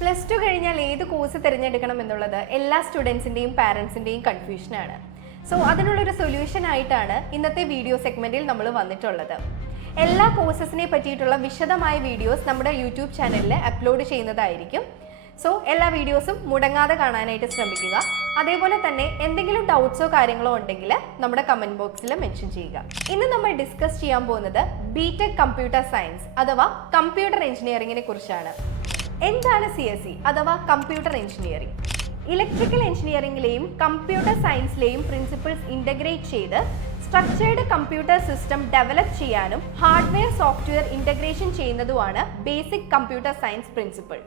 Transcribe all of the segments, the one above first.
Plus two കഴിഞ്ഞാൽ ഏത് course തിരഞ്ഞെടുക്കണം എന്നുള്ളത് എല്ലാ സ്റ്റുഡൻസിൻ്റെയും പാരൻസിൻ്റെയും കൺഫ്യൂഷനാണ്. സോ അതിനുള്ളൊരു സൊല്യൂഷൻ ആയിട്ടാണ് ഇന്നത്തെ വീഡിയോ സെഗ്മെൻറ്റിൽ നമ്മൾ വന്നിട്ടുള്ളത്. എല്ലാ കോഴ്സസിനെ പറ്റിയിട്ടുള്ള വിശദമായ വീഡിയോസ് നമ്മുടെ യൂട്യൂബ് ചാനലിൽ അപ്ലോഡ് ചെയ്യുന്നതായിരിക്കും. സോ എല്ലാ വീഡിയോസും മുടങ്ങാതെ കാണാനായിട്ട് ശ്രമിക്കുക. അതേപോലെ തന്നെ എന്തെങ്കിലും ഡൗട്ട്സോ കാര്യങ്ങളോ ഉണ്ടെങ്കിൽ നമ്മുടെ കമൻറ്റ് ബോക്സിൽ മെൻഷൻ ചെയ്യുക. ഇന്ന് നമ്മൾ ഡിസ്കസ് ചെയ്യാൻ പോകുന്നത് ബിടെക് കമ്പ്യൂട്ടർ സയൻസ് അഥവാ കമ്പ്യൂട്ടർ എഞ്ചിനീയറിംഗിനെ കുറിച്ചാണ്. എന്താണ് CSE അഥവാ കമ്പ്യൂട്ടർ എഞ്ചിനീയറിംഗ്? ഇലക്ട്രിക്കൽ എഞ്ചിനീയറിംഗിലെയും കമ്പ്യൂട്ടർ സയൻസിലെയും പ്രിൻസിപ്പിൾസ് ഇൻ്റഗ്രേറ്റ് ചെയ്ത് സ്ട്രക്ചേർഡ് കമ്പ്യൂട്ടർ സിസ്റ്റം ഡെവലപ്പ് ചെയ്യാനും ഹാർഡ്വെയർ സോഫ്റ്റ്വെയർ ഇൻ്റഗ്രേഷൻ ചെയ്യുന്നതുമാണ് ബേസിക് കമ്പ്യൂട്ടർ സയൻസ് പ്രിൻസിപ്പിൾ.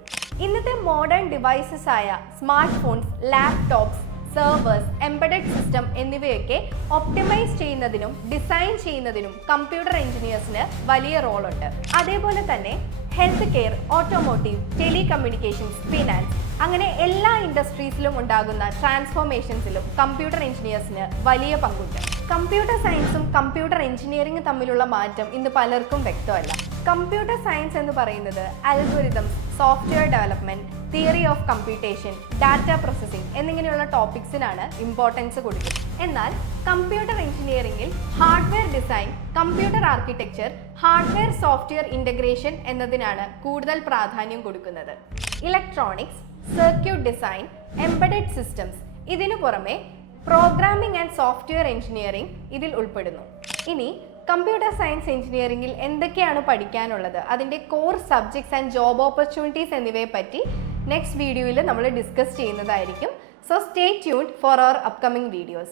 ഇന്നത്തെ മോഡേൺ ഡിവൈസസ് ആയ smart phones, laptops, servers, embedded system എന്നിവയൊക്കെ ഒപ്റ്റിമൈസ് ചെയ്യുന്നതിനും ഡിസൈൻ ചെയ്യുന്നതിനും കമ്പ്യൂട്ടർ എഞ്ചിനീയേഴ്സിന് വലിയ റോളുണ്ട്. അതേപോലെ തന്നെ health care, automotive, telecommunications, finance അങ്ങനെ എല്ലാ ഇൻഡസ്ട്രീസിലും ഉണ്ടാകുന്ന ട്രാൻസ്ഫോർമേഷൻസിലും കമ്പ്യൂട്ടർ എഞ്ചിനീയേഴ്സിന് വലിയ പങ്കുണ്ട്. കമ്പ്യൂട്ടർ സയൻസും കമ്പ്യൂട്ടർ എഞ്ചിനീയറിംഗും തമ്മിലുള്ള മാറ്റം ഇന്ന് പലർക്കും വ്യക്തമല്ല. കമ്പ്യൂട്ടർ സയൻസ് എന്ന് പറയുന്നത് algorithms, software development, theory of computation, data processing എന്നിങ്ങനെയുള്ള ടോപ്പിക്സിനാണ് ഇമ്പോർട്ടൻസ് കൊടുക്കുന്നത്. എന്നാൽ കമ്പ്യൂട്ടർ എഞ്ചിനീയറിംഗിൽ hardware design, computer architecture, hardware software integration എന്നതിനാണ് കൂടുതൽ പ്രാധാന്യം കൊടുക്കുന്നത്. Electronics, circuit design, embedded systems ഇതിനു പുറമെ പ്രോഗ്രാമിംഗ് ആൻഡ് സോഫ്റ്റ്വെയർ എഞ്ചിനീയറിംഗ് ഇതിൽ ഉൾപ്പെടുന്നു. ഇനി കമ്പ്യൂട്ടർ സയൻസ് എഞ്ചിനീയറിംഗിൽ എന്തൊക്കെയാണ് പഠിക്കാനുള്ളത്, അതിൻ്റെ core subjects and job opportunities എന്നിവയെ പറ്റി നെക്സ്റ്റ് വീഡിയോയിൽ നമ്മൾ ഡിസ്കസ് ചെയ്യുന്നതായിരിക്കും. So stay tuned for our upcoming videos.